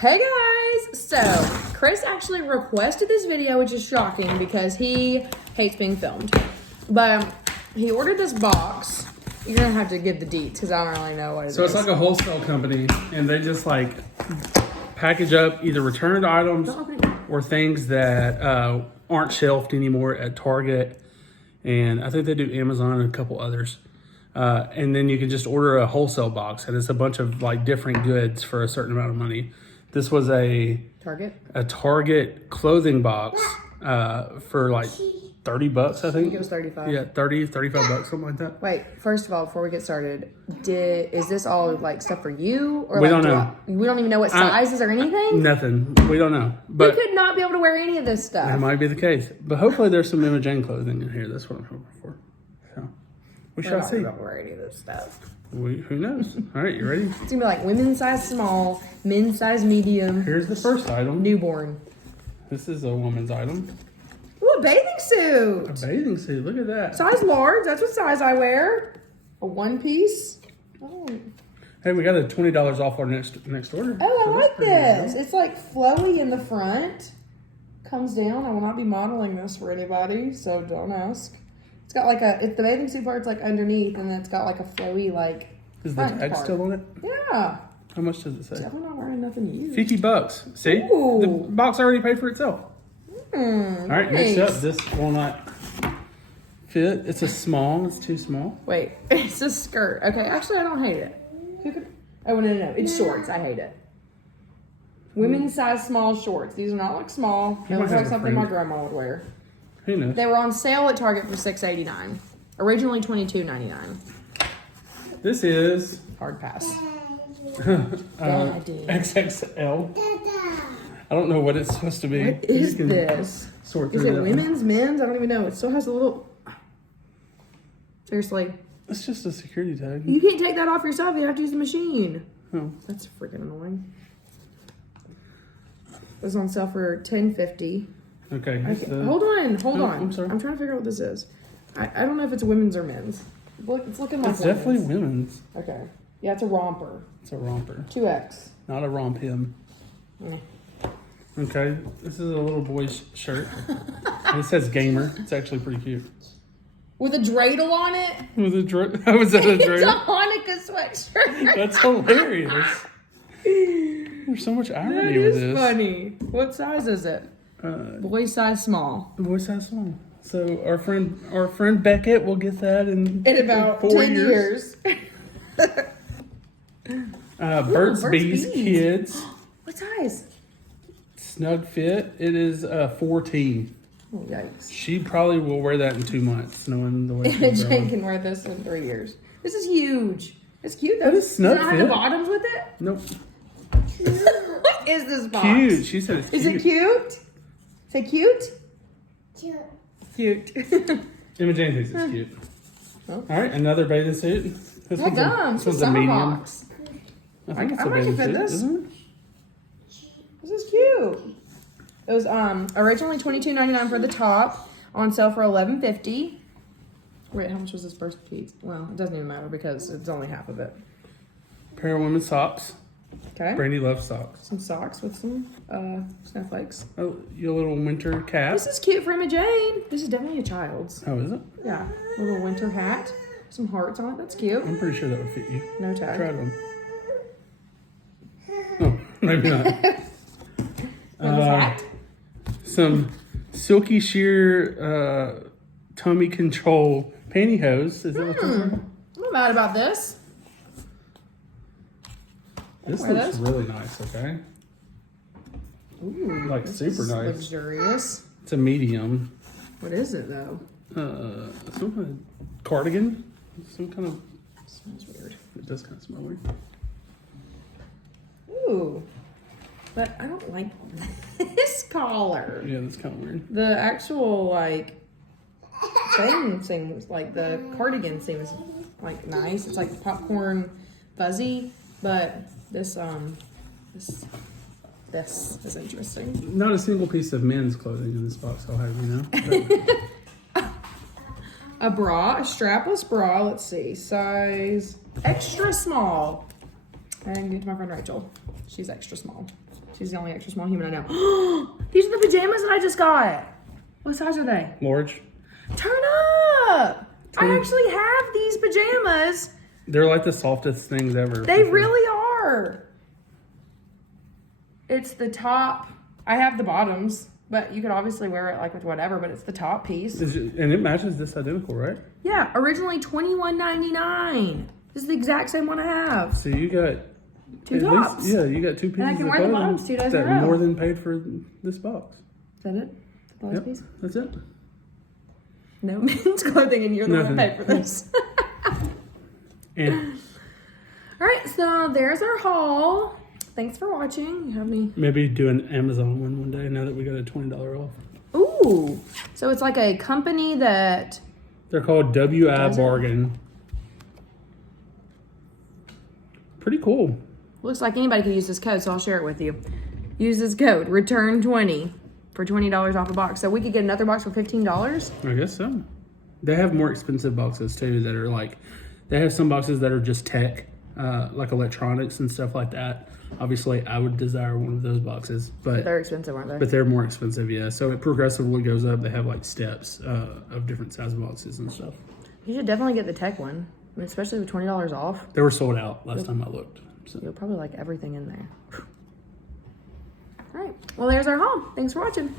Hey guys! So, Chris actually requested this video, which is shocking because he hates being filmed. But he ordered this box. You're gonna have to give the deets because I don't really know what it is. So it's like a wholesale company, and they just like package up either returned items or things that aren't shelved anymore at Target, and I think they do Amazon and a couple others. And then you can just order a wholesale box, and it's a bunch of like different goods for a certain amount of money. This was a Target clothing box for like $30, I think. It was 35. Yeah, 30, 35 bucks, something like that. Wait, first of all, before we get started, is this all like stuff for you? Or We like, don't know. We don't even know what sizes or anything? Nothing. We don't know. But we could not be able to wear any of this stuff. that might be the case. But hopefully there's some Emma Jane clothing in here. That's what I'm hoping for. So we shall see. We're not wear any of this stuff. Who knows? All right, you ready? It's gonna be like women's size small, men's size medium, Here's the first item. newborn. This is a woman's item. Ooh, a bathing suit. A bathing suit. Look at that. Size large. That's what size I wear. A one piece. Oh, Hey, we got a $20 off our next order. I So like that's pretty good. this. It's like flowy in the front. Comes down. I will not be modeling this for anybody, so don't ask. It's got like the bathing suit part's like underneath, and then it's got like a flowy like. Is the front tag part. still on it? Yeah. How much does it say? Definitely not wearing nothing used. $50. See? Ooh. The box already paid for itself. All right, Nice. next up, this will not fit. It's a small. It's too small. Wait, it's a skirt. Okay, actually, I don't hate it. Oh, no. It's shorts. I hate it. Women's size small shorts. These are not like small. They You look might like have a something friend. my grandma would wear. Who knows? They were on sale at Target for $6.89. Originally $22.99. This is Hard pass. XXL. I don't know what it's supposed to be. What is this? Sort through Is it that one. women's, men's? I don't even know. It still has a little... Seriously. It's just a security tag. You can't take that off yourself. You have to use the machine. Oh. That's freaking annoying. It was on sale for $10.50. Okay. here's Okay, the- hold on. Oh, I'm sorry. I'm trying to figure out what this is. I don't know if it's women's or men's. Look, it's looking like It's definitely women's. women's. Okay. Yeah, it's a romper. It's a romper, 2X. not a romp him. Mm. Okay. This is a little boy's shirt. And it says gamer. It's actually pretty cute. With a dreidel on it? Was it was that a It's a dreidel? Hanukkah sweatshirt. That's hilarious. There's so much That irony with is this. funny. What size is it? Boy size small. The boy size small. So our friend Beckett will get that in In 4 10 years. Burt's Burt's Bees Bees. Kids What size? Snug Fit. It is 14. Oh, yikes. She probably will wear that in 2 months, knowing the way she's Jane growing. can wear this in 3 years. This is huge. It's cute though. That is snug Does it not have the fit. bottoms with it? Nope. What is this box? Cute. She said it's cute. Is it cute? Say cute? Cute. Emma Jane thinks it's cute. Oh. All right, another bathing suit. This Heck this one's a summer medium. box. I think it's I a might bathing fit suit, this. isn't it? This is cute. It was originally $22.99 for the top, on sale for $11.50. Wait, how much was this first piece? Well, it doesn't even matter because it's only half of it. Pair of women's socks. Okay. Brandy loves socks. Some socks with some snowflakes. Oh, your little winter cap. This is cute for Emma Jane. This is definitely a child's. Oh, is it? Yeah. A little winter hat. Some hearts on it. That's cute. I'm pretty sure that would fit you. No tag. Try it on. Oh, maybe not. Women's hat. Some silky sheer tummy control pantyhose. Is that what those are? I'm not mad about this. This wear looks those. really nice, okay? Ooh, Like this super is nice. luxurious. It's a medium. What is it though? Some kind of cardigan. Some kind of, Smells weird. it does kind of smell weird. Ooh. But I don't like this collar. Yeah, that's kind of weird. The actual like thing seems like the cardigan seems like nice. It's like popcorn fuzzy, but this is interesting. Not a single piece of men's clothing in this box, I'll have you know. But A bra, a strapless bra. Let's see, size extra small. I can give it to my friend Rachel. She's extra small. She's the only extra small human I know. These are the pajamas that I just got. What size are they? Large. Turn up! I actually have these pajamas. They're like the softest things ever. They really are. It's the top. I have the bottoms, but you could obviously wear it like with whatever, but it's the top piece. And it matches this identical, right? Yeah, originally $21.99. This is the exact same one I have. So you got two tops. You got two pieces I can of wear the clothing bottoms 2 days in a that row. more than paid for this box. Is that it? The last piece? That's it. No men's clothing, and you're the one that paid for this. And all right, so there's our haul. Thanks for watching. You have any? maybe do an Amazon one day now that we got a $20 off. Ooh, so it's like a company that They're called WI Bargain. Pretty cool. looks like anybody could use this code, so I'll share it with you. Use this code, return20 for $20 off a box. So we could get another box for $15. I guess so. They have more expensive boxes too that are like, they have some boxes that are just tech, like electronics and stuff like that. Obviously, I would desire one of those boxes, but They're expensive, aren't they? But they're more expensive, yeah. So it progressively goes up. They have like steps of different size boxes and stuff. You should definitely get the tech one, I mean, especially with $20 off. They were sold out last time I looked. So. You'll probably like everything in there. All right. Well, there's our haul. Thanks for watching.